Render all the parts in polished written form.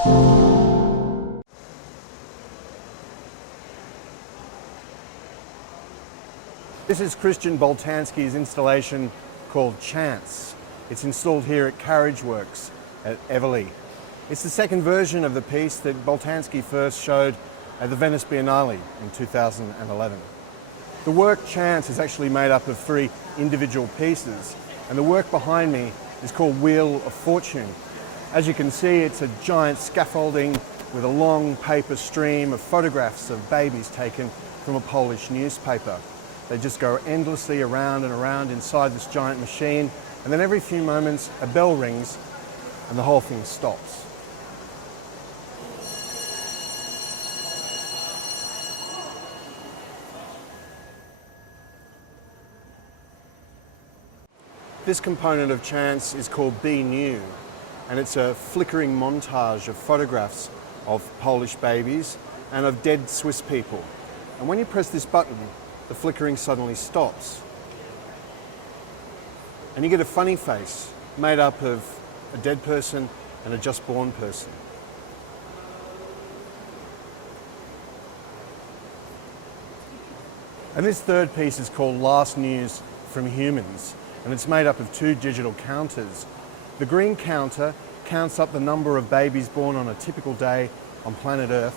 This is Christian Boltanski's installation called Chance. It's installed here at Carriageworks at Everleigh. It's the second version of the piece that Boltanski first showed at the Venice Biennale in 2011. The work Chance is actually made up of 3 individual pieces, and the work behind me is called Wheel of Fortune. As you can see, it's a giant scaffolding with a long paper stream of photographs of babies taken from a Polish newspaper. They just go endlessly around and around inside this giant machine, and then every few moments a bell rings and the whole thing stops. This component of Chance is called Be New, and it's a flickering montage of photographs of Polish babies and of dead Swiss people. And when you press this button, the flickering suddenly stops. And you get a funny face made up of a dead person and a just born person. And this third piece is called Last News from Humans, and it's made up of 2 digital counters. The green counter counts up the number of babies born on a typical day on planet Earth,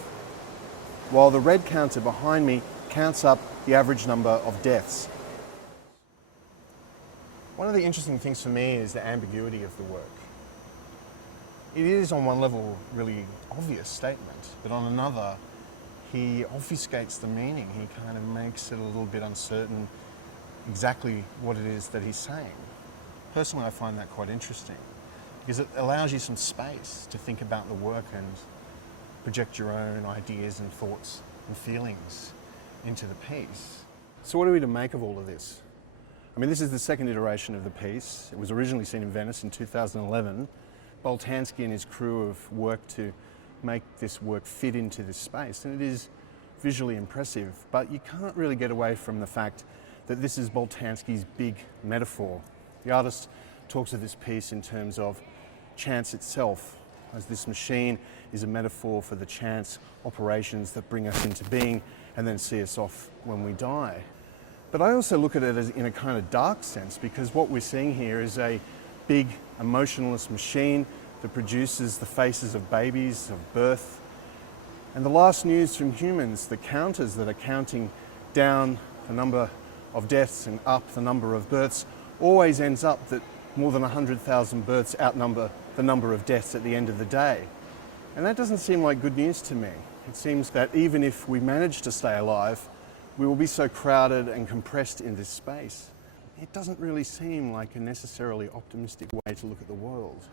while the red counter behind me counts up the average number of deaths. One of the interesting things for me is the ambiguity of the work. It is on one level a really obvious statement, but on another he obfuscates the meaning. He kind of makes it a little bit uncertain exactly what it is that he's saying. Personally, I find that quite interesting because it allows you some space to think about the work and project your own ideas and thoughts and feelings into the piece. So what are we to make of all of this? I mean, this is the second iteration of the piece. It was originally seen in Venice in 2011. Boltanski and his crew have worked to make this work fit into this space, and it is visually impressive, but you can't really get away from the fact that this is Boltanski's big metaphor. The artist talks of this piece in terms of chance itself, as this machine is a metaphor for the chance operations that bring us into being and then see us off when we die. But I also look at it as in a kind of dark sense, because what we're seeing here is a big emotionless machine that produces the faces of babies, of birth. And the last news from humans, the counters that are counting down the number of deaths and up the number of births, always ends up that more than 100,000 births outnumber the number of deaths at the end of the day. And that doesn't seem like good news to me. It seems that even if we manage to stay alive, we will be so crowded and compressed in this space. It doesn't really seem like a necessarily optimistic way to look at the world.